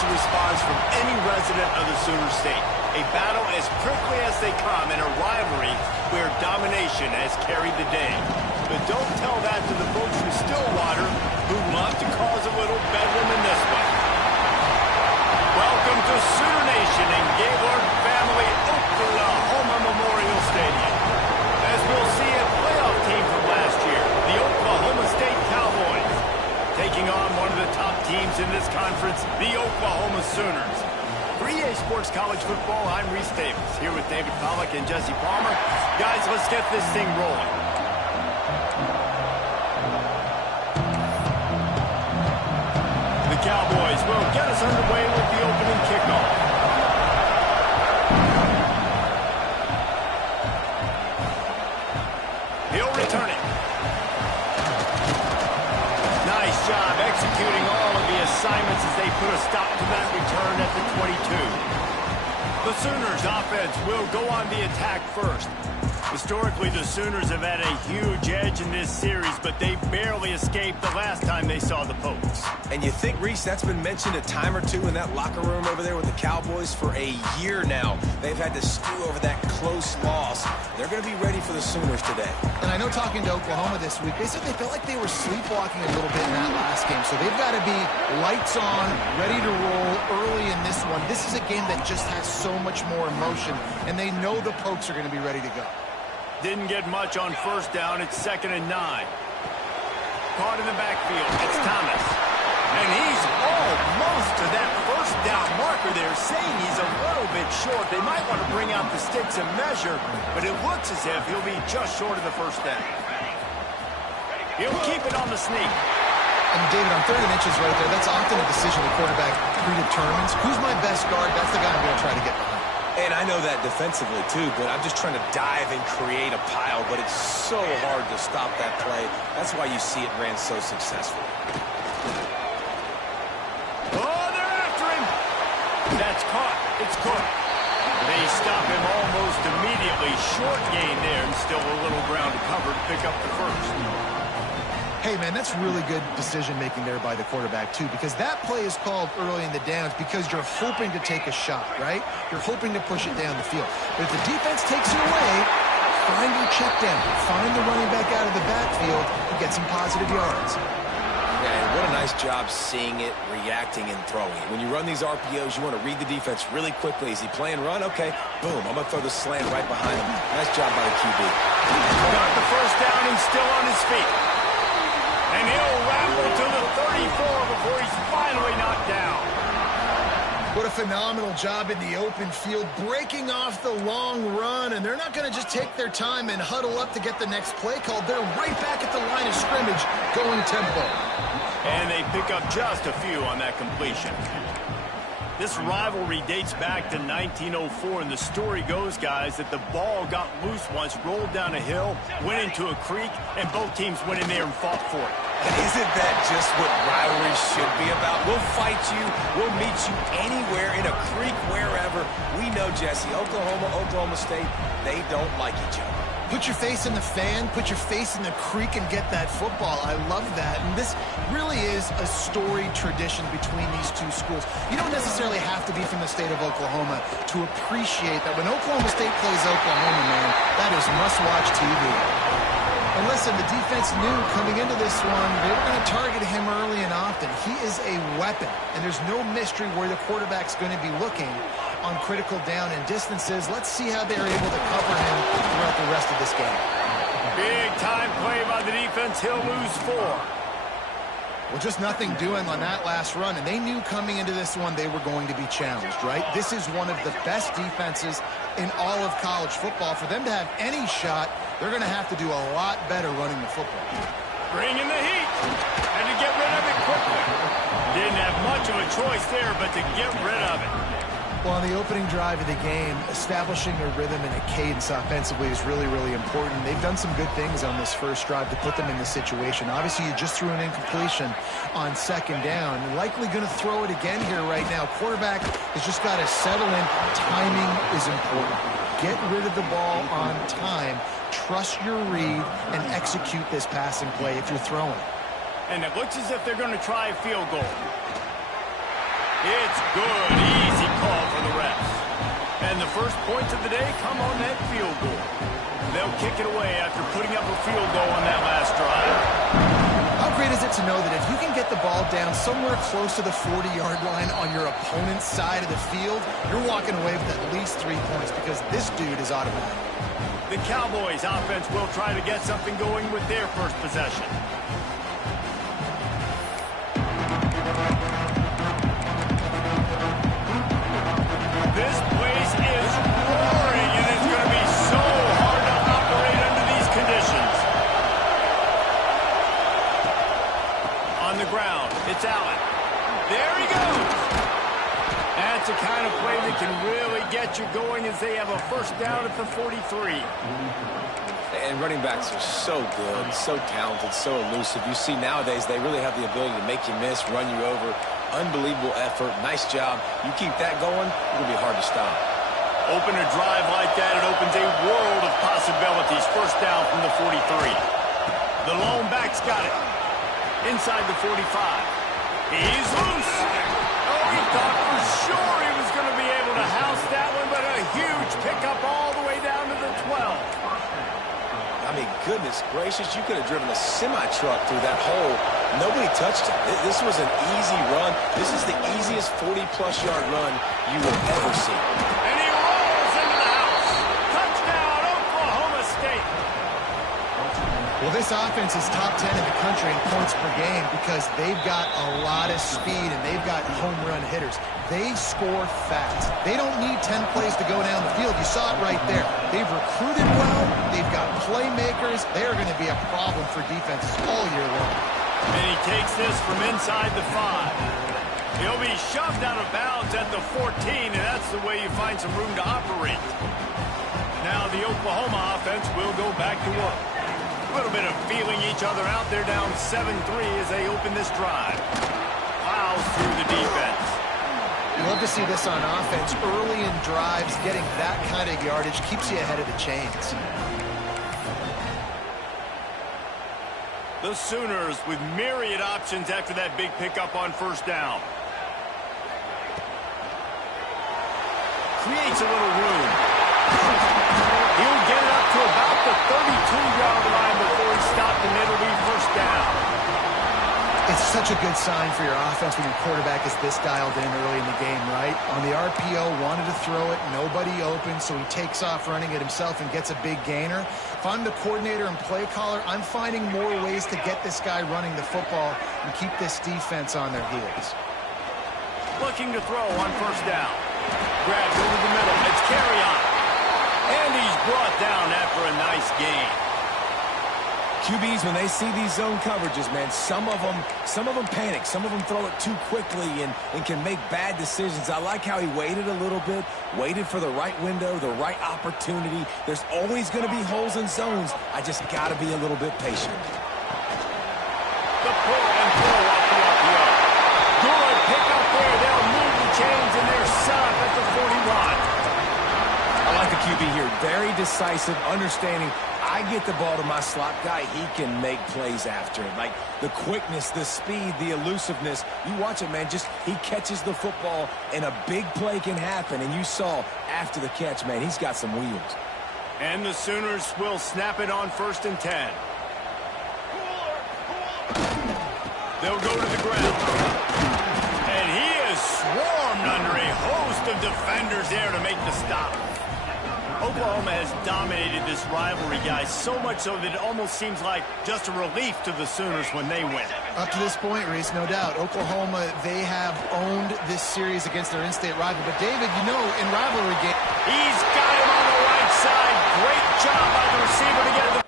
a response from any resident of the Sooner State. A battle as prickly as they come in a rivalry where domination has carried the day. But don't tell that to the folks from Stillwater who love to cause a little bedlam in this one. Welcome to Sooner Nation and Gaylord Family Oklahoma Memorial Stadium. As we'll see a playoff team from last year, the Oklahoma State Cowboys, taking on one of the top teams in this conference, the Oklahoma Sooners. For EA Sports College Football, I'm Reese Davis, here with David Pollack and Jesse Palmer. Guys, let's get this thing rolling. The Cowboys will get us underway with the opening kickoff. He'll return it. Nice job executing all of the assignments as they put a stop to that return at the 22. The Sooners offense will go on the attack first. Historically, the Sooners have had a huge edge in this series, but they barely escaped the last time they saw the Pokes. And you think, Reese, that's been mentioned a time or two in that locker room over there with the Cowboys for a year now. They've had to stew over that close loss. They're going to be ready for the Sooners today. And I know talking to Oklahoma this week, they said they felt like they were sleepwalking a little bit in that last game. So they've got to be lights on, ready to roll early in this one. This is a game that just has so much more emotion, and they know the Pokes are going to be ready to go. Didn't get much on first down. It's 2nd and 9. Caught in the backfield. It's Thomas. And he's almost to that first down marker there, saying he's a little bit short. They might want to bring out the sticks and measure, but it looks as if he'll be just short of the first down. He'll keep it on the sneak. And David, on 3rd and inches right there, that's often a decision the quarterback predetermines. Who's my best guard? That's the guy I'm going to try to get behind. And I know that defensively, too, but I'm just trying to dive and create a pile, but it's so hard to stop that play. That's why you see it ran so successfully. Oh, they're after him! That's caught. It's good. They stop him almost immediately. Short gain there, and still a little ground to cover to pick up the first. Hey, man, that's really good decision-making there by the quarterback, too, because that play is called early in the downs because you're hoping to take a shot, right? You're hoping to push it down the field. But if the defense takes you away, find your check down. Find the running back out of the backfield and get some positive yards. Yeah, and what a nice job seeing it, reacting, and throwing it. When you run these RPOs, you want to read the defense really quickly. Is he playing run? Okay, boom, I'm going to throw the slant right behind him. Nice job by the QB. Got the first down and still on his feet. And he'll ramble to the 34 before he's finally knocked down. What a phenomenal job in the open field, breaking off the long run. And they're not going to just take their time and huddle up to get the next play called. They're right back at the line of scrimmage, going tempo. And they pick up just a few on that completion. This rivalry dates back to 1904, and the story goes, guys, that the ball got loose once, rolled down a hill, went into a creek, and both teams went in there and fought for it. And isn't that just what rivalry should be about? We'll fight you. We'll meet you anywhere, in a creek, wherever. We know, Jesse, Oklahoma State, they don't like each other. Put your face in the fan, put your face in the creek and get that football. I love that. And this really is a storied tradition between these two schools. You don't necessarily have to be from the state of Oklahoma to appreciate that when Oklahoma State plays Oklahoma, man, that is must-watch TV. And listen, the defense knew coming into this one, they were going to target him early and often. He is a weapon, and there's no mystery where the quarterback's going to be looking on critical down and distances. Let's see how they're able to cover him throughout the rest of this game. Big time play by the defense. He'll lose 4. Well, just nothing doing on that last run, and they knew coming into this one they were going to be challenged, right? This is one of the best defenses in all of college football. For them to have any shot, they're going to have to do a lot better running the football. Bringing the heat, and to get rid of it quickly. Didn't have much of a choice there, but to get rid of it. Well, on the opening drive of the game, establishing a rhythm and a cadence offensively is really, really important. They've done some good things on this first drive to put them in this situation. Obviously, you just threw an incompletion on 2nd down. Likely going to throw it again here right now. Quarterback has just got to settle in. Timing is important. Get rid of the ball on time. Trust your read and execute this passing play if you're throwing. And it looks as if they're going to try a field goal. It's good. Easy call for the refs. And the first points of the day come on that field goal. They'll kick it away after putting up a field goal on that last drive. How great is it to know that if you can get the ball down somewhere close to the 40-yard line on your opponent's side of the field, you're walking away with at least 3 points because this dude is automatic. The Cowboys offense will try to get something going with their first possession. This place is roaring, and it's going to be so hard to operate under these conditions. On the ground, it's Allen. There he goes. That's the kind of play that can really get you going as they have a first down at the 43. And running backs are so good, so talented, so elusive. You see nowadays they really have the ability to make you miss, run you over. Unbelievable effort. Nice job. You keep that going, it'll be hard to stop. Open a drive like that, it opens a world of possibilities. First down from the 43. The lone back's got it. Inside the 45. He's loose. Oh, he thought for sure he was going to be able to house that one, but a huge pickup all the way down to the 12. I mean, goodness gracious, you could have driven a semi-truck through that hole. Nobody touched him. This was an easy run. This is the easiest 40-plus yard run you will ever see. And he rolls into the house. Touchdown, Oklahoma State. Well, this offense is top 10 in the country in points per game because they've got a lot of speed and they've got home run hitters. They score fast. They don't need 10 plays to go down the field. You saw it right there. They've recruited well. They've got playmakers. They're going to be a problem for defenses all year long. And he takes this from inside the 5. He'll be shoved out of bounds at the 14, and that's the way you find some room to operate. Now the Oklahoma offense will go back to work. A little bit of feeling each other out. They're down 7-3 as they open this drive. Plows through the defense. You love to see this on offense. Early in drives, getting that kind of yardage keeps you ahead of the chains. The Sooners with myriad options after that big pickup on first down. Creates a little room. He'll get it up to about the 32-yard line before he stopped, and it'll be first down. It's such a good sign for your offense when your quarterback is this dialed in early in the game, right? On the RPO, wanted to throw it, nobody open, so he takes off running it himself and gets a big gainer. If I'm the coordinator and play caller, I'm finding more ways to get this guy running the football and keep this defense on their heels. Looking to throw on first down. Grabs over the middle. It's carry on. And he's brought down after a nice gain. QBs, when they see these zone coverages, man, some of them panic. Some of them throw it too quickly and can make bad decisions. I like how he waited a little bit, waited for the right window, the right opportunity. There's always going to be holes in zones. I just got to be a little bit patient. The pull and throw off the RPO. Good pick up there. They'll move the chains, and they're set up at the 41. I like the QB here. Very decisive, understanding. I get the ball to my slot guy, he can make plays after it. Like the quickness, the speed, the elusiveness. You watch it, man, just he catches the football and a big play can happen. And you saw after the catch, man, he's got some wheels. And the Sooners will snap it on 1st and 10. They'll go to the ground. And he is swarmed under a host of defenders there to make the stop. Oklahoma has dominated this rivalry, guys, so much so that it almost seems like just a relief to the Sooners when they win. Up to this point, Reese, no doubt, Oklahoma, they have owned this series against their in-state rival. But, David, you know, in rivalry games, he's got him on the right side. Great job by the receiver to get the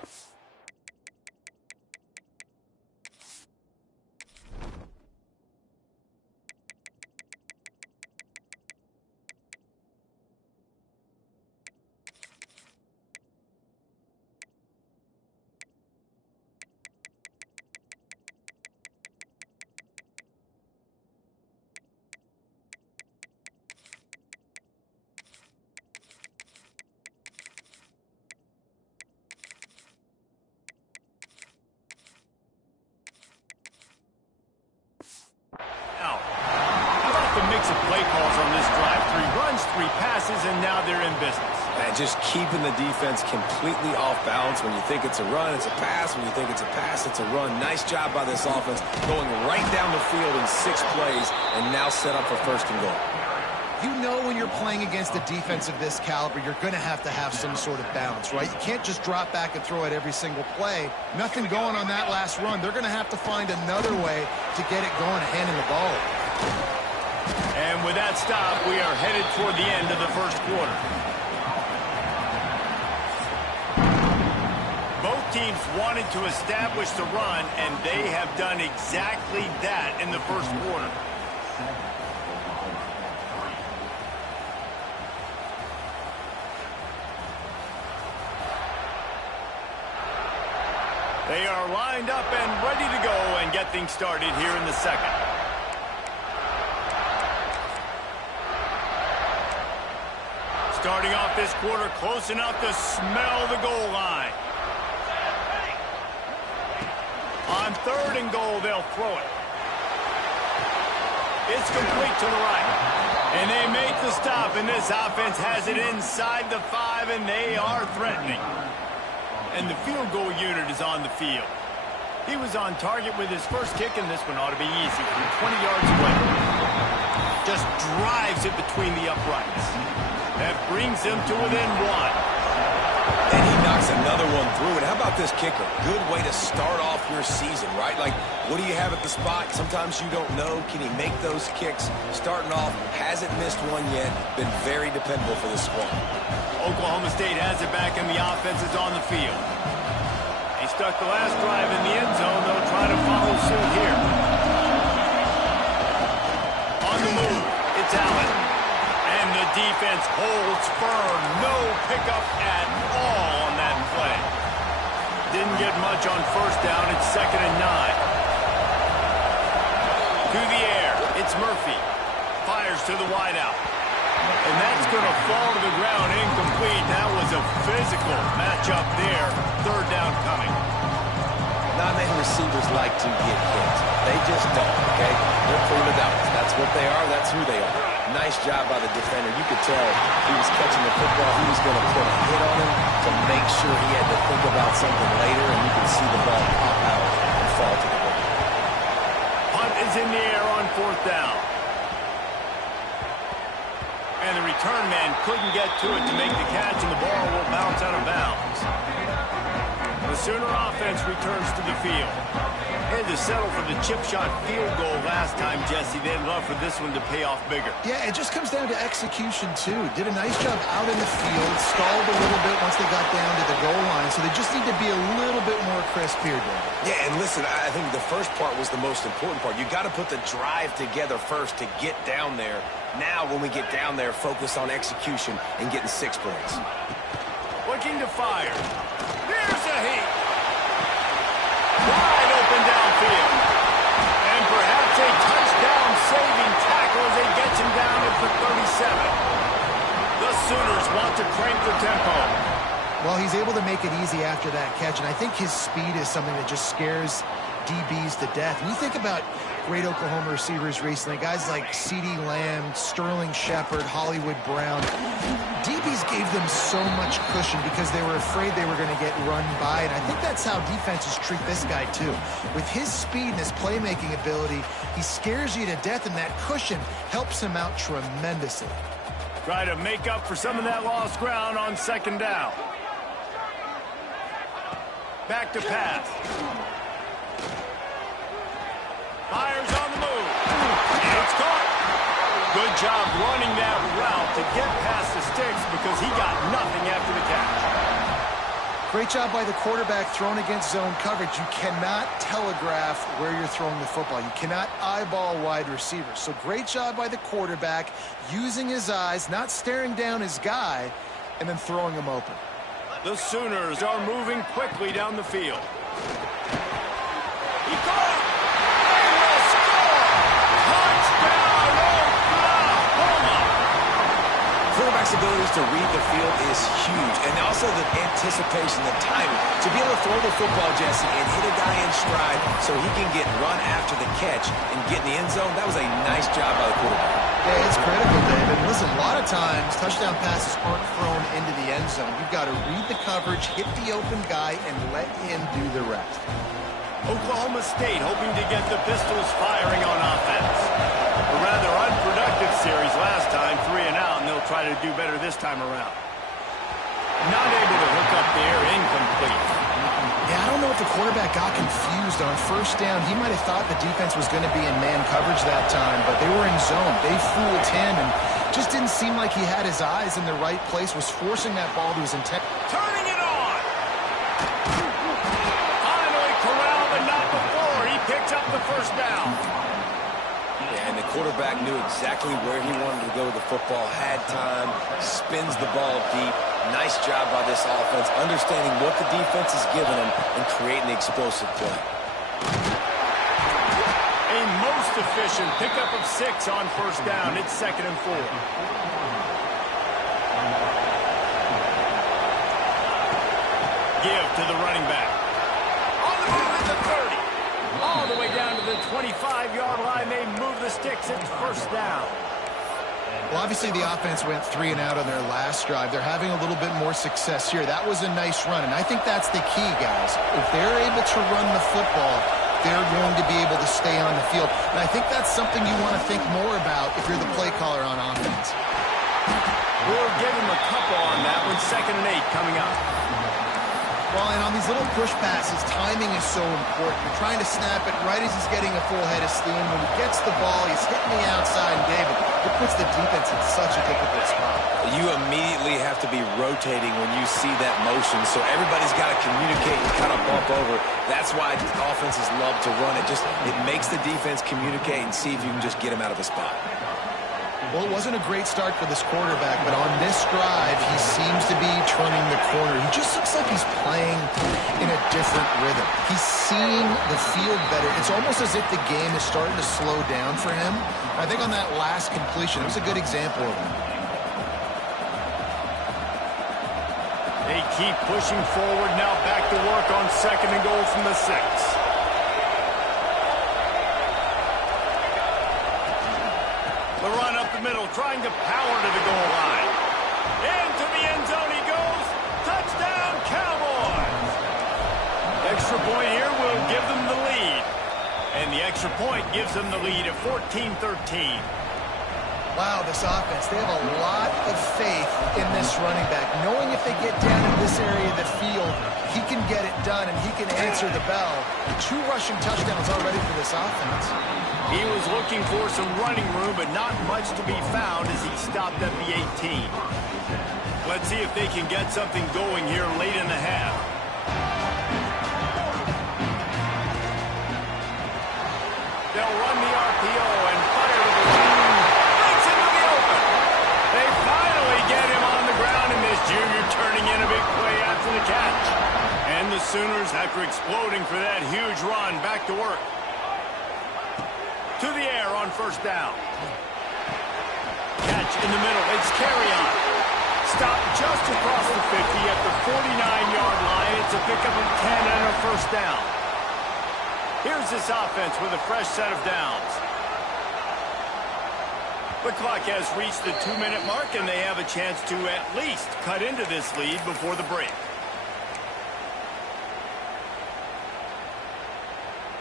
of play calls on this drive. 3 runs, 3 passes, and now they're in business. And just keeping the defense completely off balance. When you think it's a run, it's a pass. When you think it's a pass, it's a run. Nice job by this offense, going right down the field in 6 plays and now set up for 1st and goal. You know when you're playing against a defense of this caliber, you're going to have some sort of balance, right? You can't just drop back and throw it every single play. Nothing going on that last run. They're going to have to find another way to get it going, handing the ball. And with that stop, we are headed toward the end of the 1st quarter. Both teams wanted to establish the run, and they have done exactly that in the 1st quarter. They are lined up and ready to go and get things started here in the 2nd. Starting off this quarter close enough to smell the goal line. On 3rd and goal, they'll throw it. It's complete to the right. And they make the stop, and this offense has it inside the 5, and they are threatening. And the field goal unit is on the field. He was on target with his first kick, and this one ought to be easy from 20 yards away. Just drives it between the uprights. That brings him to within 1. And he knocks another one through. And how about this kicker? Good way to start off your season, right? Like, what do you have at the spot? Sometimes you don't know. Can he make those kicks? Starting off, hasn't missed one yet. Been very dependable for this squad. Oklahoma State has it back, and the offense is on the field. He stuck the last drive in the end zone. They'll try to follow suit here. On the move, it's Allen. And the defense holds firm. No pickup at all on that play. Didn't get much on 1st down. It's 2nd and 9. To the air, it's Murphy. Fires to the wideout. And that's going to fall to the ground incomplete. That was a physical matchup there. 3rd down coming. Not many receivers like to get hit. They just don't, okay? They're prima donnas. That's what they are. That's who they are. Nice job by the defender. You could tell he was catching the football. He was going to put a hit on him to make sure he had to think about something later, and you can see the ball pop out and fall to the ground. Punt is in the air on 4th down. And the return man couldn't get to it to make the catch, and the ball will bounce out of bounds. The Sooner offense returns to the field. Had to settle for the chip shot field goal last time, Jesse. They'd love for this one to pay off bigger. Yeah, it just comes down to execution, too. Did a nice job out in the field, stalled a little bit once they got down to the goal line, so they just need to be a little bit more crisp here, Dave. Yeah, and listen, I think the first part was the most important part. You got to put the drive together first to get down there. Now, when we get down there, focus on execution and getting 6 points. Looking to fire. There's a heat. Wide open downfield. And perhaps a touchdown-saving tackle as they get him down at the 37. The Sooners want to crank the tempo. Well, he's able to make it easy after that catch, and I think his speed is something that just scares DBs to death. When you think about great Oklahoma receivers recently, guys like CeeDee Lamb, Sterling Shepard, Hollywood Brown, DBs gave them so much cushion because they were afraid they were going to get run by, and I think that's how defenses treat this guy too. With his speed and his playmaking ability, he scares you to death, and that cushion helps him out tremendously. Try to make up for some of that lost ground on 2nd down. Back to pass. Fires on the move. And it's caught. Good job running that route to get past the sticks because he got nothing after the catch. Great job by the quarterback thrown against zone coverage. You cannot telegraph where you're throwing the football. You cannot eyeball wide receivers. So great job by the quarterback using his eyes, not staring down his guy, and then throwing him open. The Sooners are moving quickly down the field. He caught! They will score! Touchdown, Oklahoma! Quarterback quarterback's abilities to read the field is huge, and also the anticipation, the timing. To be able to throw the football, Jesse, and hit a guy in stride so he can get run after the catch and get in the end zone, that was a nice job by the quarterback. Yeah, it's critical, David. Listen, a lot of times, touchdown passes aren't thrown into the end zone. You've got to read the coverage, hit the open guy, and let him do the rest. Oklahoma State hoping to get the Pistols firing on offense. A rather unproductive series last time, 3 and out, and they'll try to do better this time around. Not able to hook up there, incomplete. Yeah, I don't know if the quarterback got confused on first down. He might have thought the defense was going to be in man coverage that time, but they were in zone. They fooled him and just didn't seem like he had his eyes in the right place, was forcing that ball to his intent. Turning it on! Finally corralled, but not before. He picked up the first down. Yeah, and the quarterback knew exactly where he wanted to go with the football, had time, spins the ball deep. Nice job by this offense, understanding what the defense is giving them and creating the explosive play. A most efficient pickup of 6 on first down. It's 2nd and 4. Give to the running back. On the move at the 30. All the way down to the 25-yard line. They move the sticks. It's first down. Well, obviously the offense went 3 and out on their last drive. They're having a little bit more success here. That was a nice run, and I think that's the key, guys. If they're able to run the football, they're going to be able to stay on the field. And I think that's something you want to think more about if you're the play caller on offense. We'll give him a couple on that one. 2nd and 8 coming up. Well, and on these little push passes, timing is so important. You're trying to snap it right as he's getting a full head of steam. When he gets the ball, he's hitting the outside, and David, it puts the defense in such a difficult spot. You immediately have to be rotating when you see that motion, so everybody's got to communicate and kind of bump over. That's why offenses love to run it. It makes the defense communicate and see if you can just get him out of a spot. Well, it wasn't a great start for this quarterback, but on this drive, he seems to be turning the corner. He just looks like he's playing in a different rhythm. He's seeing the field better. It's almost as if the game is starting to slow down for him. I think on that last completion, it was a good example of it. They keep pushing forward now, back to work on 2nd and goal from the 6. The run up the middle, trying to power to the goal line. Into the end zone he goes. Touchdown, Cowboys! Extra point here will give them the lead. And the extra point gives them the lead at 14-13. Wow, this offense, they have a lot of faith in this running back, knowing if they get down in this area of the field, he can get it done and he can answer the bell. 2 rushing touchdowns already for this offense. He was looking for some running room, but not much to be found as he stopped at the 18. Let's see if they can get something going here late in the half. They'll run the RPO and fire to the left. Breaks into the open. They finally get him on the ground, and this junior turning in a big play after the catch. And the Sooners, after exploding for that huge run, back to work. To the air on first down. Catch in the middle. It's carry on. Stop just across the 50 at the 49-yard line. It's a pickup of 10 and a first down. Here's this offense with a fresh set of downs. The clock has reached the 2-minute mark, and they have a chance to at least cut into this lead before the break.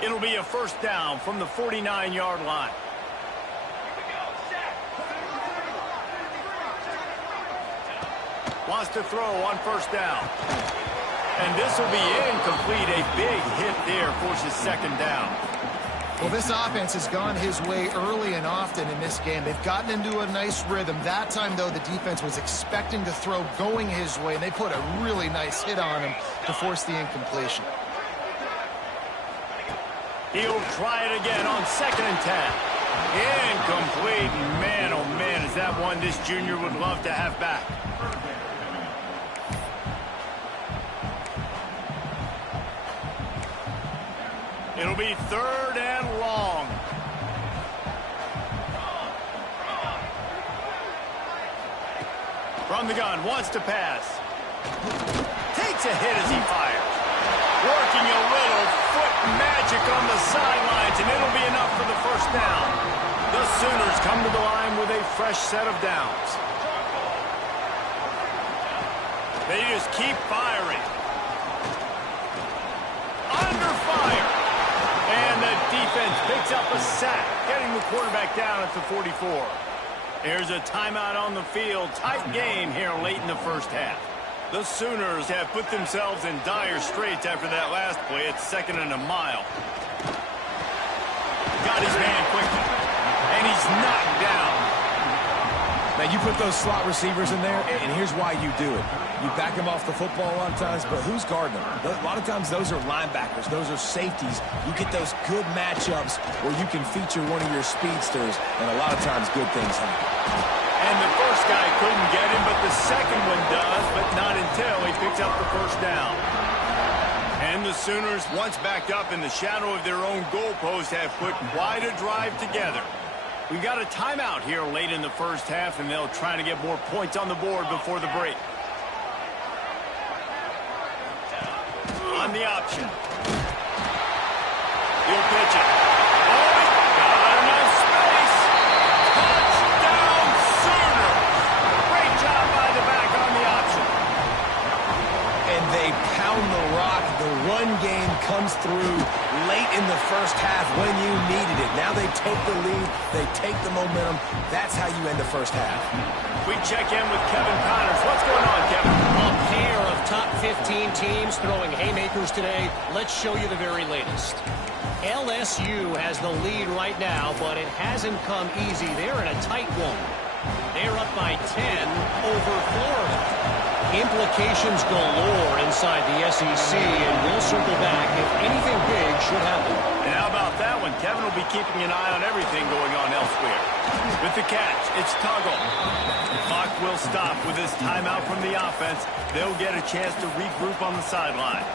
It'll be a first down from the 49-yard line. Wants to throw on first down. And this will be incomplete. A big hit there forces 2nd down. Well, this offense has gone his way early and often in this game. They've gotten into a nice rhythm. That time, though, the defense was expecting to throw going his way, and they put a really nice hit on him to force the incompletion. He'll try it again on 2nd and 10. Incomplete. Man, oh man, is that one this junior would love to have back. It'll be 3rd and long. From the gun, wants to pass. Takes a hit as he fires. Working a little foot magic on the sidelines, and it'll be enough for the first down. The Sooners come to the line with a fresh set of downs. They just keep firing. Under fire. And the defense picks up a sack, getting the quarterback down at the 44. There's a timeout on the field. Tight game here late in the first half. The Sooners have put themselves in dire straits after that last play. It's 2nd and a mile. Got his man quickly. And he's knocked down. Now, you put those slot receivers in there, and here's why you do it. You back them off the football a lot of times, but who's guarding them? A lot of times, those are linebackers. Those are safeties. You get those good matchups where you can feature one of your speedsters, and a lot of times, good things happen. And the first guy couldn't get him, but the second one does, but not until he picks up the first down. And the Sooners, once backed up in the shadow of their own goalpost, have put quite a drive together. We've got a timeout here late in the first half, and they'll try to get more points on the board before the break. On the option. He'll pitch it. Oh, got enough space. Touchdown, Sooners. Great job by the back on the option. And they pound the rock. The run game comes through late in the first half when you needed it. Now they take the lead. They take the momentum. That's how you end the first half. We check in with Kevin Connors. What's going on, Kevin? A pair of top 15 teams throwing haymakers today. Let's show you the very latest. LSU has the lead right now, but it hasn't come easy. They're in a tight one. They're up by 10 over Florida. Implications galore inside the SEC, and we'll circle back if anything big should happen. And how about that one? Kevin will be keeping an eye on everything going on elsewhere. With the catch, it's Tuggle. The clock will stop with this timeout from the offense. They'll get a chance to regroup on the sideline.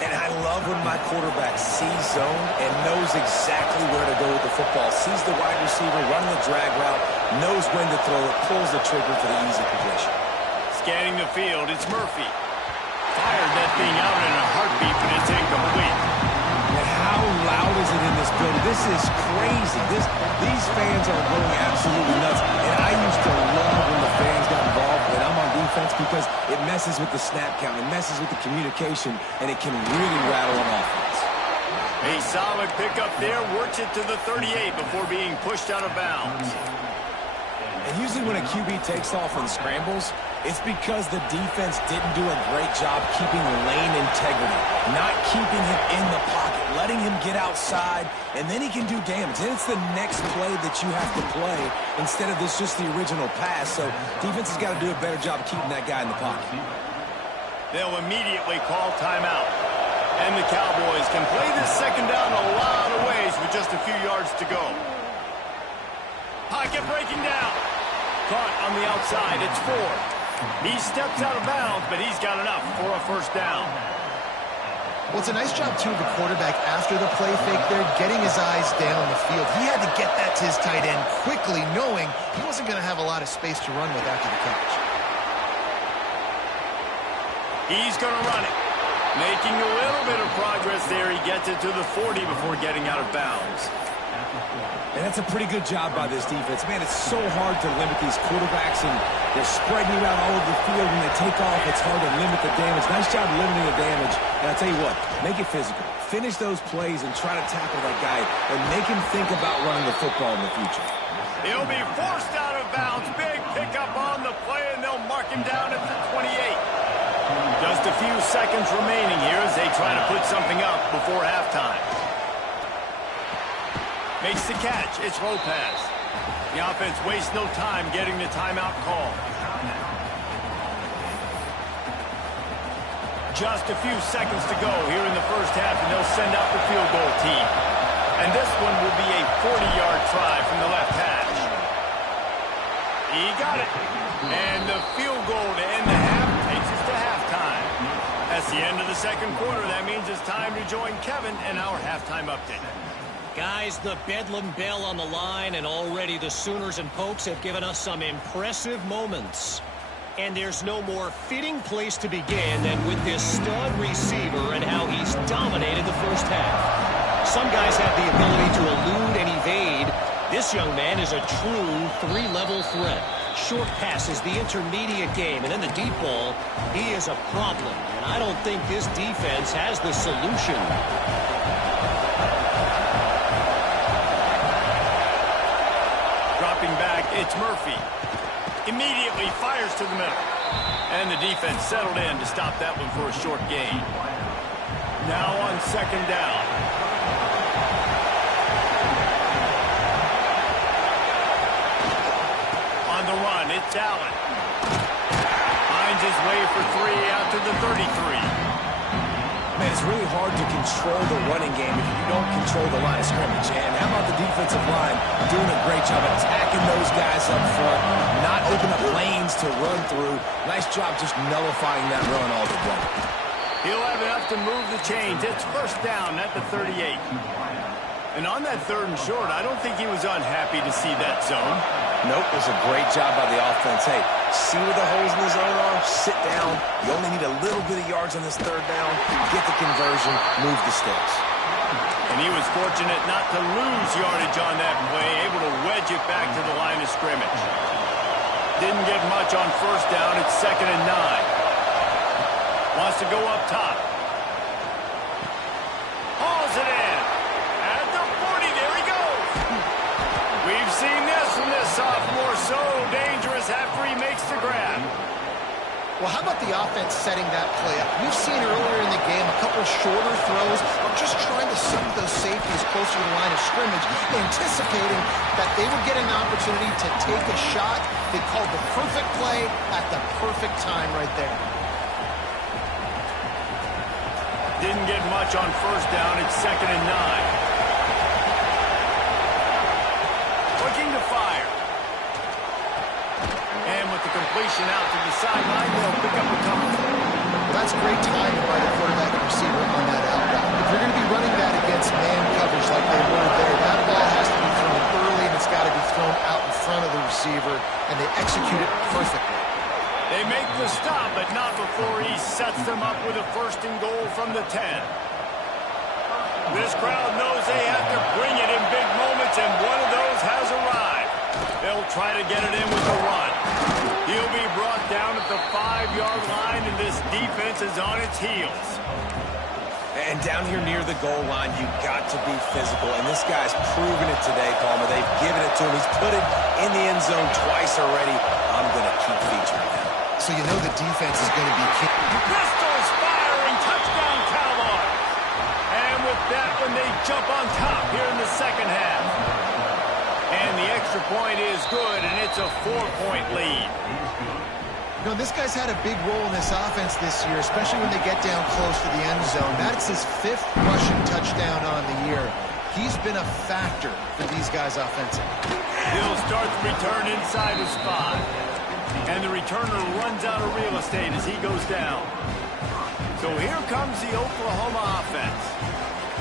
And I love when my quarterback sees zone and knows exactly where to go with the football. Sees the wide receiver running the drag route, knows when to throw it, pulls the trigger for the easy progression. Scanning the field, it's Murphy. Fired that thing out in a heartbeat, but it's incomplete. And how loud is it in this building? This is crazy. These fans are going absolutely nuts. And I used to love when the fans got involved when I'm on defense because it messes with the snap count, it messes with the communication, and it can really rattle an offense. A solid pickup there, works it to the 38 before being pushed out of bounds. And usually when a QB takes off and scrambles, it's because the defense didn't do a great job keeping lane integrity, not keeping him in the pocket, letting him get outside, and then he can do damage. And it's the next play that you have to play instead of just the original pass. So defense has got to do a better job keeping that guy in the pocket. They'll immediately call timeout. And the Cowboys can play this second down a lot of ways with just a few yards to go. Pocket breaking down. Caught on the outside. It's Ford. He steps out of bounds, but he's got enough for a first down. Well, it's a nice job, too, of the quarterback after the play fake there, getting his eyes down the field. He had to get that to his tight end quickly, knowing he wasn't going to have a lot of space to run with after the catch. He's going to run it. Making a little bit of progress there. He gets it to the 40 before getting out of bounds. And that's a pretty good job by this defense. Man, it's so hard to limit these quarterbacks, and they're spreading you out all over the field. When they take off, it's hard to limit the damage. Nice job limiting the damage. And I'll tell you what, make it physical. Finish those plays and try to tackle that guy and make him think about running the football in the future. He'll be forced out of bounds. Big pickup on the play, and they'll mark him down at the 28. Just a few seconds remaining here as they try to put something up before halftime. Makes the catch. It's Lopez. The offense wastes no time getting the timeout call. Just a few seconds to go here in the first half, and they'll send out the field goal team. And this one will be a 40-yard try from the left hash. He got it. And the field goal to end the half takes us to halftime. That's the end of the second quarter. That means it's time to join Kevin in our halftime update. Guys, the Bedlam bell on the line, and already the Sooners and Pokes have given us some impressive moments. And there's no more fitting place to begin than with this stud receiver and how he's dominated the first half. Some guys have the ability to elude and evade. This young man is a true three-level threat. Short passes, the intermediate game, and then the deep ball. He is a problem, and I don't think this defense has the solution. Dropping back, it's Murphy. Immediately fires to the middle. And the defense settled in to stop that one for a short gain. Now on second down. On the run, it's Allen. Finds his way for 3 out to the 33. Man, it's really hard to control the running game if you don't control the line of scrimmage. And how about the defensive line doing a great job attacking those guys up front, not open up lanes to run through. Nice job just nullifying that run altogether. He'll have enough to move the chains. It's first down at the 38. And on that 3rd and short, I don't think he was unhappy to see that zone. Nope, it was a great job by the offense. Hey, see where the holes in the zone are? Sit down. You only need a little bit of yards on this 3rd down. Get the conversion, move the sticks. And he was fortunate not to lose yardage on that play, able to wedge it back to the line of scrimmage. Didn't get much on first down. It's 2nd and 9. Wants to go up top. Hauls it in. At the 40, there he goes. We've seen this from this sophomore, so dangerous after he makes the grab. Well, how about the offense setting that play up? We've seen earlier in the game a couple shorter throws, or just trying to suck those safeties closer to the line of scrimmage, anticipating that they would get an opportunity to take a shot. They called the perfect play at the perfect time right there. Didn't get much on first down. It's 2nd and 9. Looking to fire. And with the completion out to the sideline, they'll pick up a couple. Well, that's great timing by the quarterback and receiver on that out route. If you're going to be running that against man coverage like they were there, that ball has to be thrown early, and it's got to be thrown out in front of the receiver, and they execute it perfectly. They make the stop, but not before he sets them up with a 1st and goal from the 10. This crowd knows they have to bring it in big moments, and one of those has arrived. They'll try to get it in with a run. He'll be brought down at the 5-yard line, and this defense is on its heels. And down here near the goal line, you've got to be physical. And this guy's proven it today, Palmer. They've given it to him. He's put it in the end zone twice already. I'm going to keep featuring him. So you know the defense is going to be key. Pistols firing, touchdown Cowboys. And with that one, they jump on top here in the second half. And the extra point is good, and it's a 4-point lead. You know, this guy's had a big role in this offense this year, especially when they get down close to the end zone. That's his 5th rushing touchdown on the year. He's been a factor for these guys offensively. He'll start the return inside his 5. And the returner runs out of real estate as he goes down. So here comes the Oklahoma offense.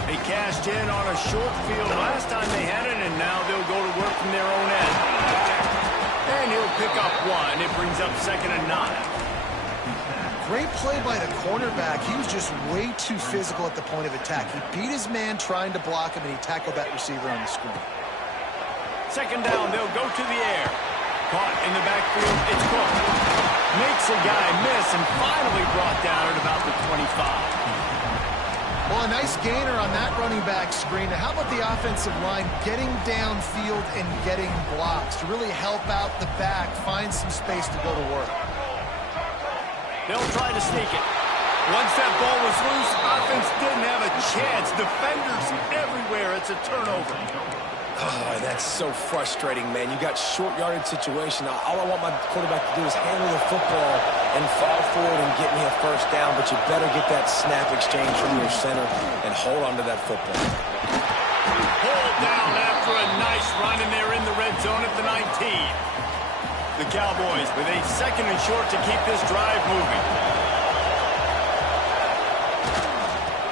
They cashed in on a short field last time they had it, and now they'll go to work from their own end. And he'll pick up 1. It brings up 2nd and 9. Great play by the cornerback. He was just way too physical at the point of attack. He beat his man trying to block him, and he tackled that receiver on the screen. 2nd down, they'll go to the air. Caught in the backfield, it's Cook. Makes a guy miss and finally brought down at about the 25. Well, a nice gainer on that running back screen. Now, how about the offensive line getting downfield and getting blocks to really help out the back, find some space to go to work? They'll try to sneak it. Once that ball was loose, offense didn't have a chance. Defenders everywhere. It's a turnover. Oh, that's so frustrating, man. You got short yardage situation. All I want my quarterback to do is handle the football and fall forward and get me a 1st down, but you better get that snap exchange from your center and hold on to that football. Pulled down after a nice run, and they're in the red zone at the 19. The Cowboys with a 2nd and short to keep this drive moving.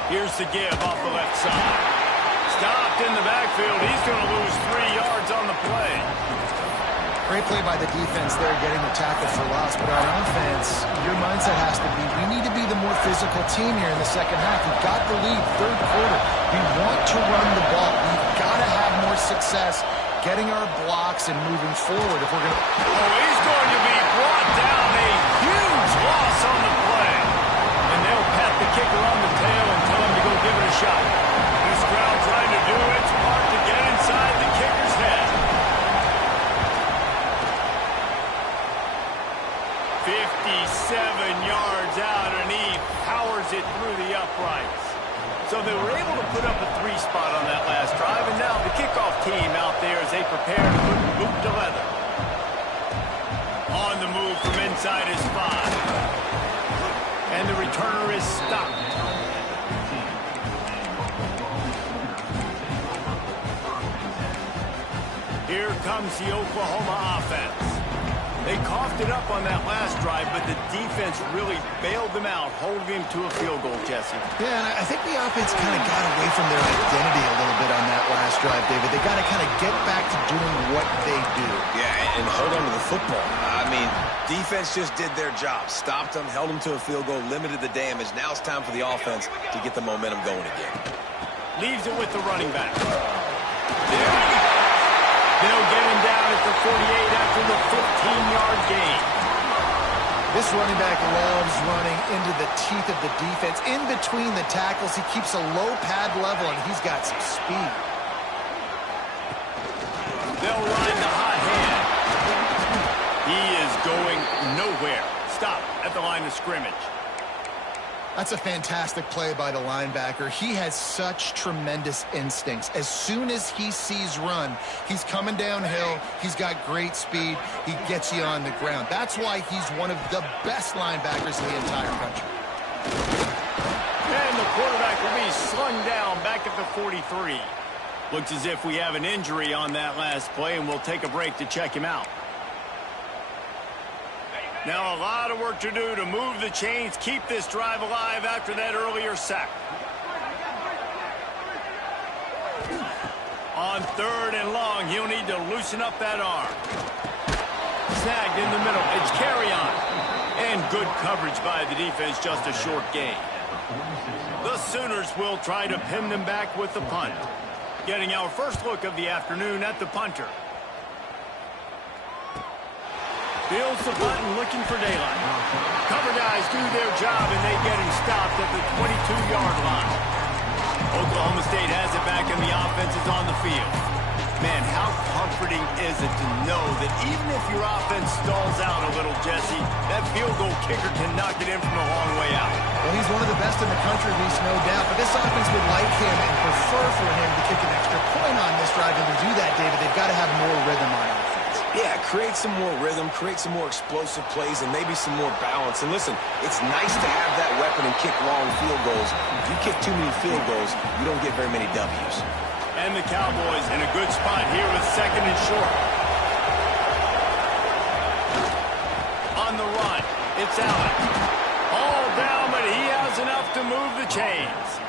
Here's the give off the left side. Stopped in the backfield. He's going to lose 3 yards on the play. Great play by the defense there, getting the tackle for loss. But on offense, your mindset has to be, we need to be the more physical team here in the second half. We've got the lead, third quarter. We want to run the ball. We've got to have more success getting our blocks and moving forward if we're going to... Oh, he's going to be brought down. A huge loss on the play. And they'll pat the kicker on the tail and tell him to go give it a shot. This crowd trying to do its part to get inside the kicker's head. 57 yards out, and he powers it through the uprights. So they were able to put up a 3-spot on that last drive, and now the kickoff team out there as they prepare to put boot to leather. On the move from inside his 5. And the returner is stopped. Here comes the Oklahoma offense. They coughed it up on that last drive, but the defense really bailed them out, holding him to a field goal, Jesse. Yeah, and I think the offense kind of got away from their identity a little bit on that last drive, David. They got to kind of get back to doing what they do. Yeah, and hold on to the football. I mean, defense just did their job. Stopped them, held them to a field goal, limited the damage. Now it's time for the offense to get the momentum going again. Leaves it with the running back. They'll get him down at the 48 after the 15-yard gain. This running back loves running into the teeth of the defense. In between the tackles, he keeps a low pad level, and he's got some speed. They'll ride the hot hand. He is going nowhere. Stop at the line of scrimmage. That's a fantastic play by the linebacker. He has such tremendous instincts. As soon as he sees run, he's coming downhill. He's got great speed. He gets you on the ground. That's why he's one of the best linebackers in the entire country. And the quarterback will be slung down back at the 43. Looks as if we have an injury on that last play, and we'll take a break to check him out. Now a lot of work to do to move the chains, keep this drive alive after that earlier sack. On 3rd and long, he'll need to loosen up that arm. Snagged in the middle. It's carry on. And good coverage by the defense, just a short gain. The Sooners will try to pin them back with the punt. Getting our first look of the afternoon at the punter. Fields the button, looking for daylight. Cover guys do their job, and they get him stopped at the 22-yard line. Oklahoma State has it back, and the offense is on the field. Man, how comforting is it to know that even if your offense stalls out a little, Jesse, that field goal kicker can knock it in from a long way out. Well, he's one of the best in the country, Reese, no doubt. But this offense would like him and prefer for him to kick an extra point on this drive. And to do that, David, they've got to have more rhythm on offense. Yeah, create some more rhythm, create some more explosive plays, and maybe some more balance. And listen, it's nice to have that weapon and kick long field goals. If you kick too many field goals, you don't get very many W's. And the Cowboys in a good spot here with 2nd and short. On the run, it's Allen. All down, but he has enough to move the chains.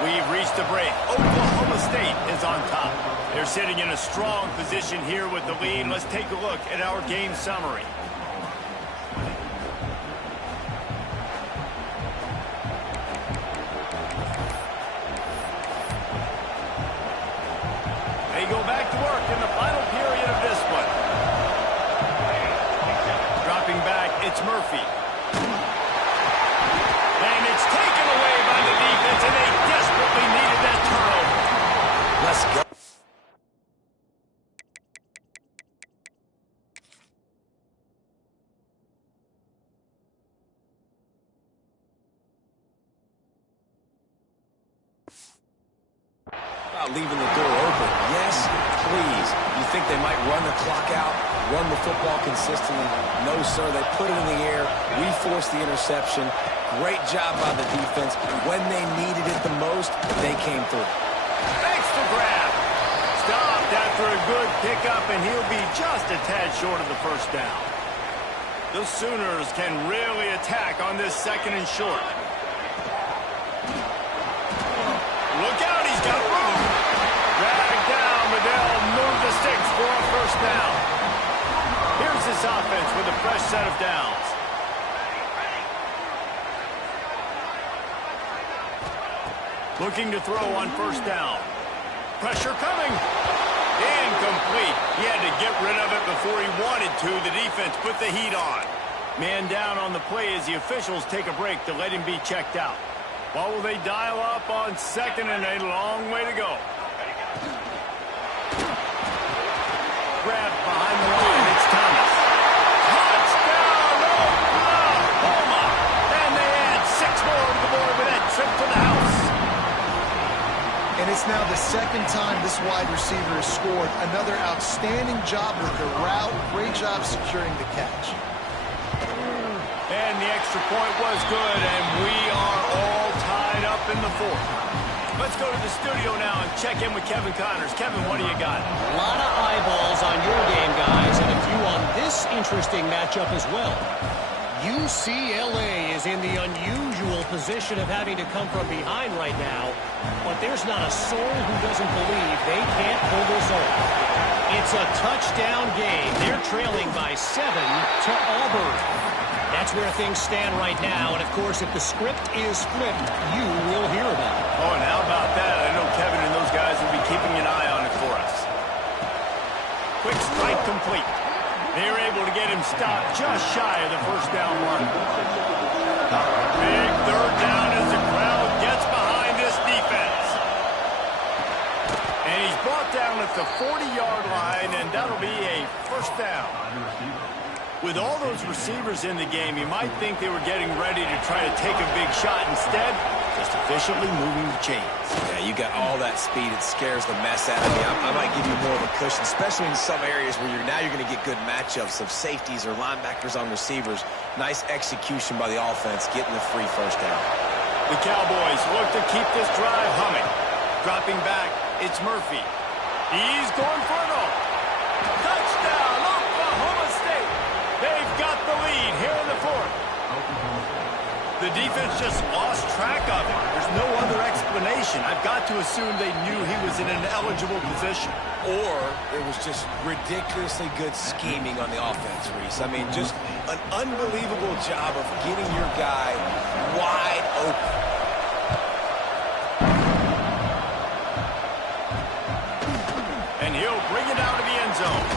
We've reached the break. Oklahoma State is on top. They're sitting in a strong position here with the lead. Let's take a look at our game summary. They go back to work in the final period of this one. Dropping back, it's Murphy. And it's taken away by the defense, and they desperately needed that turnover. Let's go. About leaving the door open. Yes, please. You think they might run the clock out, run the football consistently? No, sir. They put it in the air. We forced the interception. Great job by the defense. When they needed it the most, they came through. Thanks to grab. Stopped after a good pickup, and he'll be just a tad short of the first down. The Sooners can really attack on this 2nd and short. Look out, he's got room. Dragged down. Here's this offense with a fresh set of downs. Looking to throw on first down. Pressure coming. Incomplete. He had to get rid of it before he wanted to. The defense put the heat on. Man down on the play as the officials take a break to let him be checked out. What will they dial up on second and a long way to go? Grab behind the line. It's Thomas. Touchdown, Oklahoma! And they add 6 more to the board with that trip to the house. And it's now the second time this wide receiver has scored. Another outstanding job with the route. Great job securing the catch. And the extra point was good, and we are all tied up in the fourth. Let's go to the studio now and check in with Kevin Connors. Kevin, what do you got? A lot of eyeballs on your game, guys, and a few on this interesting matchup as well. UCLA is in the unusual position of having to come from behind right now, but there's not a soul who doesn't believe they can't pull this off. It's a touchdown game. They're trailing by 7 to Auburn. That's where things stand right now, and of course, if the script is flipped, you will hear about it. Oh, and how about that? I know Kevin and those guys will be keeping an eye on it for us. Quick strike complete. They're able to get him stopped just shy of the first down mark. Big third down as the crowd gets behind this defense. And he's brought down at the 40-yard line, and that'll be a first down. With all those receivers in the game, you might think they were getting ready to try to take a big shot. Instead, just efficiently moving the chains. Yeah, you got all that speed. It scares the mess out of me. I might give you more of a cushion, especially in some areas where you're going to get good matchups of safeties or linebackers on receivers. Nice execution by the offense, getting the free first down. The Cowboys look to keep this drive humming. Dropping back, it's Murphy. He's going for it all. Touchdown, Oklahoma State. They've got the lead here in the fourth. The defense just lost track of it. There's no other explanation. I've got to assume they knew he was in an eligible position. Or it was just ridiculously good scheming on the offense, Reese. I mean, just an unbelievable job of getting your guy wide open. And he'll bring it out of the end zone.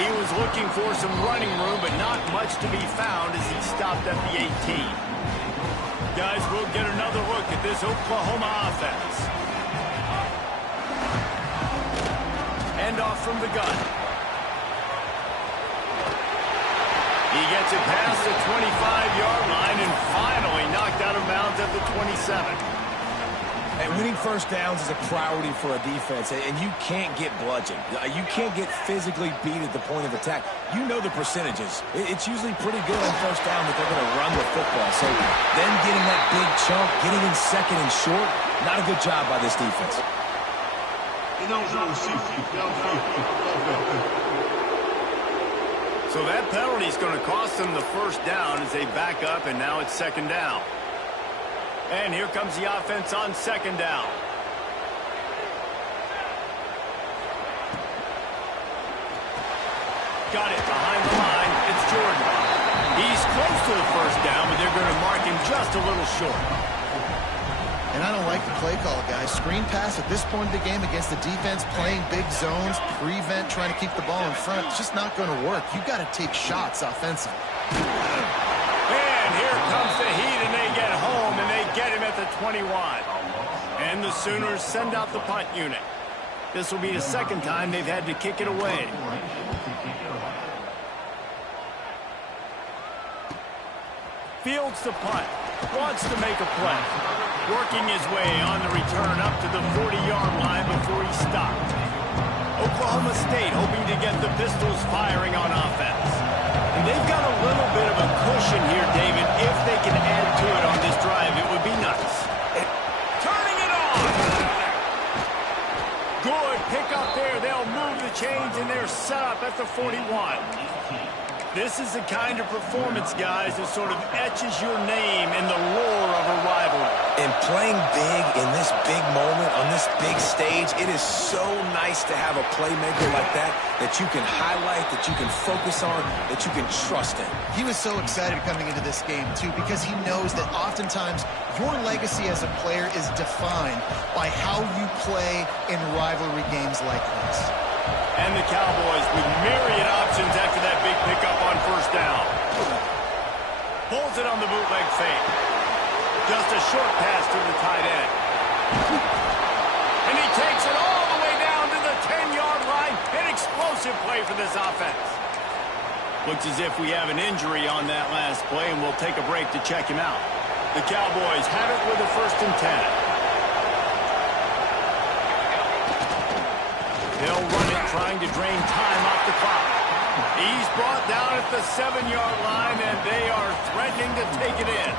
He was looking for some running room, but not much to be found as he stopped at the 18. Guys, we'll get another look at this Oklahoma offense. Hand off from the gun. He gets it past the 25-yard line and finally knocked out of bounds at the 27. And winning first downs is a priority for a defense, and you can't get bludgeoned. You can't get physically beat at the point of attack. You know the percentages. It's usually pretty good on first down that they're going to run the football. So then getting that big chunk, getting in second and short, not a good job by this defense. So that penalty is going to cost them the first down as they back up, and now it's second down. And here comes the offense on second down. Got it behind the line. It's Jordan. He's close to the first down, but they're going to mark him just a little short. And I don't like the play call, guys. Screen pass at this point of the game against the defense, playing big zones, prevent, trying to keep the ball in front. It's just not going to work. You got to take shots offensively. And here comes the heat, and they get home, and they get him at the 21. And the Sooners send out the punt unit. This will be the second time they've had to kick it away. Fields the punt. Wants to make a play. Working his way on the return up to the 40-yard line before he stopped. Oklahoma State hoping to get the Pistols firing on offense. And they've got a little bit of a cushion here, David. If they can add to it on this drive, it would be nice. Turning it on! Good pick up there. They'll move the chains, and they're set up at the 41. This is the kind of performance, guys, that sort of etches your name in the lore of a rivalry. And Playing big in this big moment, on this big stage, it is so nice to have a playmaker like that you can highlight, that you can focus on, that you can trust in. He was so excited coming into this game, too, because he knows that oftentimes your legacy as a player is defined by how you play in rivalry games like this. And the Cowboys with myriad options after that big pickup on first down. Pulls it on the bootleg fake. Just a short pass to the tight end. And he takes it all the way down to the 10-yard line. An explosive play for this offense. Looks as if we have an injury on that last play, and we'll take a break to check him out. The Cowboys have it with a 1st and 10. They'll run it, trying to drain time off the clock. He's brought down at the 7-yard line, and they are threatening to take it in.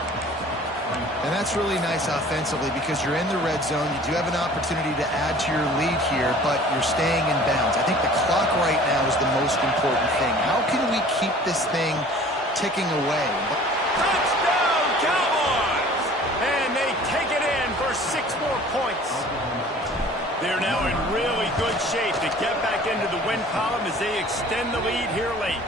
And that's really nice offensively because you're in the red zone. You do have an opportunity to add to your lead here, but you're staying in bounds. I think the clock right now is the most important thing. How can we keep this thing ticking away? Touchdown, Cowboys! And they take it in for 6 more points. They're now in really good shape to get back into the win column as they extend the lead here late.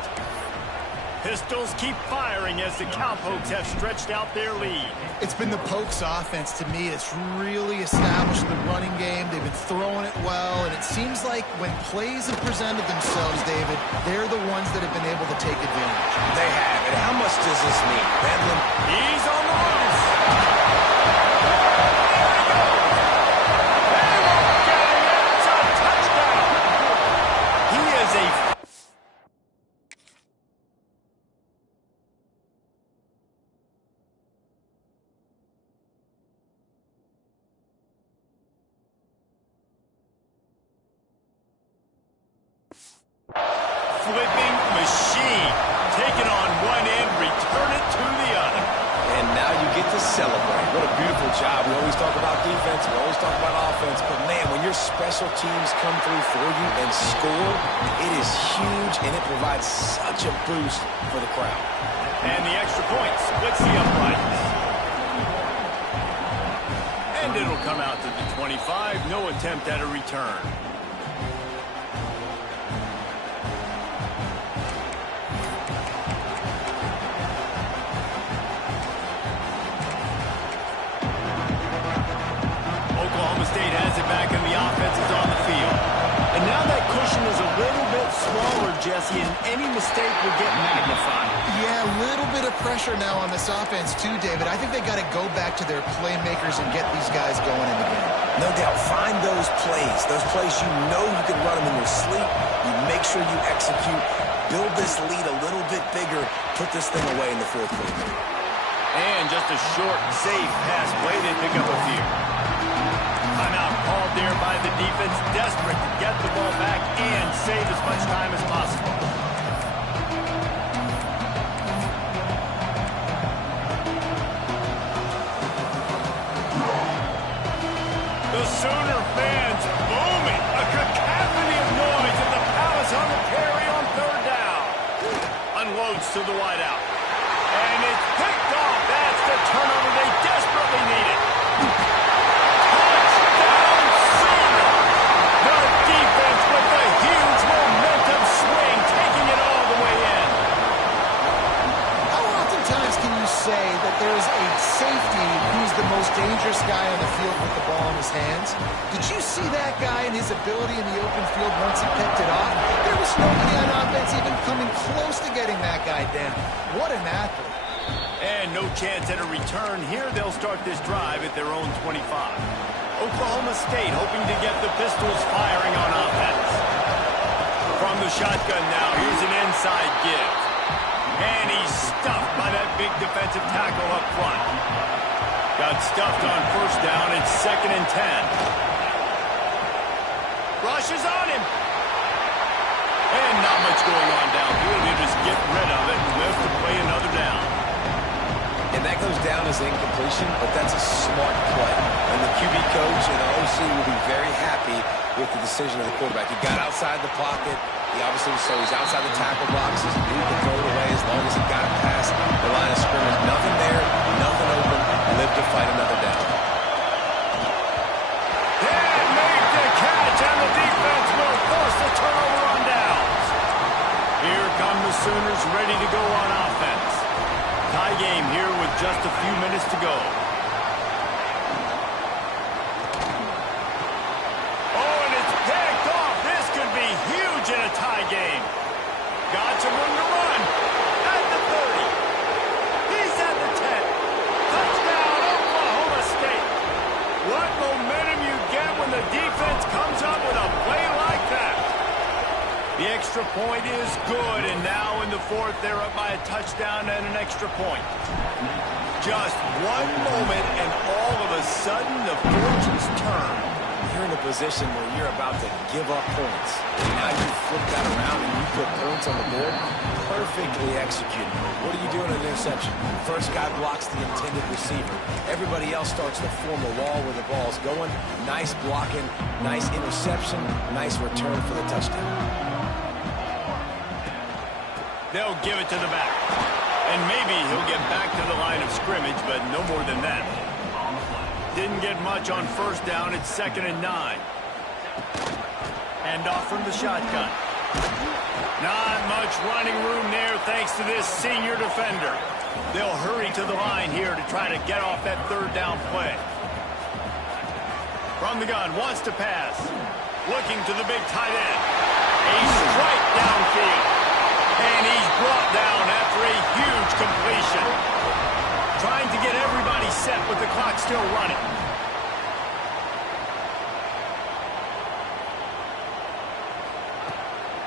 Pistols keep firing as the Cowpokes have stretched out their lead. It's been the Pokes offense, to me, that's really established the running game. They've been throwing it well, and it seems like when plays have presented themselves, David, they're the ones that have been able to take advantage. They have. And how much does this mean? Bedlam. He's on the loose. There he goes. They won't get him. It's a touchdown. He is a flipping machine. Take it on one end, return it to the other. And now you get to celebrate. What a beautiful job. We always talk about defense. We always talk about offense. But, man, when your special teams come through for you and score, it is huge, and it provides such a boost for the crowd. And the extra point splits the uprights. And it'll come out to the 25. No attempt at a return. State has it back and the offense is on the field. And now that cushion is a little bit smaller, Jesse, and any mistake will get magnified. Yeah, a little bit of pressure now on this offense too, David. I think they got to go back to their playmakers and get these guys going in the game. No doubt. Find those plays you know you can run them in your sleep. You make sure you execute. Build this lead a little bit bigger. Put this thing away in the 4th quarter. And just a short, safe pass play. They pick up a few. Timeout called there by the defense, desperate to get the ball back and save as much time as possible. The Sooner fans booming, a cacophony of noise at the Palace on the carry on 3rd down. Unloads to the wideout. And it's picked off. That's the turnover they desperately needed. Say that there's a safety who's the most dangerous guy on the field with the ball in his hands. Did you see that guy and his ability in the open field once he picked it off? There was nobody on offense even coming close to getting that guy down. What an athlete. And no chance at a return. Here they'll start this drive at their own 25. Oklahoma State hoping to get the Pistols firing on offense. From the shotgun now, here's an inside give. And he's stuffed by that big defensive tackle up front. Got stuffed on first down. It's 2nd and 10. Rushes on him. And not much going on downfield. They just get rid of it and live to play another down. And that goes down as incompletion, but that's a smart play. And the QB coach and the OC will be very happy with the decision of the quarterback. He got outside the pocket. He obviously so he's outside the tackle boxes. He can throw it away as long as he got it past the line of scrimmage. Nothing there, nothing open. Live to fight another down. The extra point is good, and now in the fourth, they're up by a touchdown and an extra point. Just one moment, and all of a sudden, the fortunes turn. You're in a position where you're about to give up points. Now you flip that around and you put points on the board. Perfectly executed. What are you doing in an interception? First guy blocks the intended receiver. Everybody else starts to form a wall where the ball's going. Nice blocking, nice interception, nice return for the touchdown. They'll give it to the back. And maybe he'll get back to the line of scrimmage, but no more than that. Didn't get much on first down. It's 2nd and 9. Hand off from the shotgun. Not much running room there thanks to this senior defender. They'll hurry to the line here to try to get off that third down play. From the gun, wants to pass. Looking to the big tight end. A strike downfield. And he's brought down after a huge completion. Trying to get everybody set with the clock still running.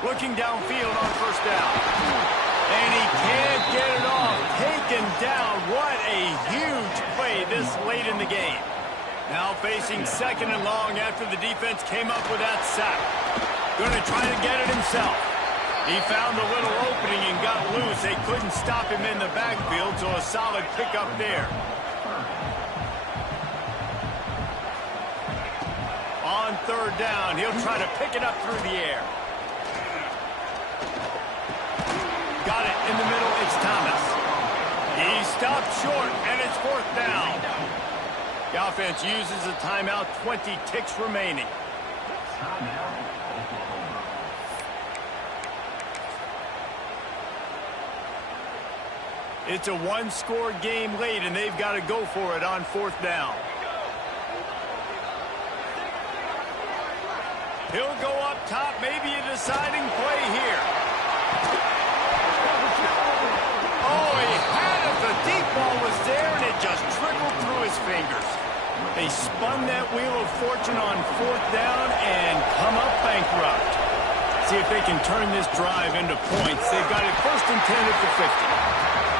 Looking downfield on first down. And he can't get it off. Taken down. What a huge play this late in the game. Now facing 2nd and long after the defense came up with that sack. Going to try to get it himself. He found a little opening and got loose. They couldn't stop him in the backfield, so a solid pickup there. On third down, he'll try to pick it up through the air. Got it in the middle, it's Thomas. He stopped short, and it's 4th down. The offense uses a timeout, 20 ticks remaining. It's a one-score game late, and they've got to go for it on 4th down. He'll go up top, maybe a deciding play here. Oh, he had it. The deep ball was there, and it just trickled through his fingers. They spun that wheel of fortune on 4th down and come up bankrupt. See if they can turn this drive into points. They've got it 1st and 10 at the 50.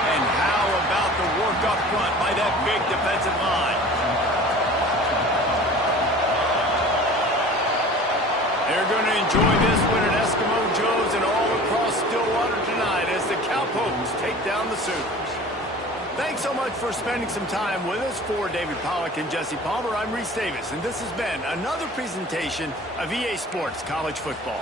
And how about the work up front by that big defensive line? They're going to enjoy this one at Eskimo Joe's and all across Stillwater tonight as the Cowpokes take down the Sooners. Thanks so much for spending some time with us. For David Pollack and Jesse Palmer, I'm Reese Davis, and this has been another presentation of EA Sports College Football.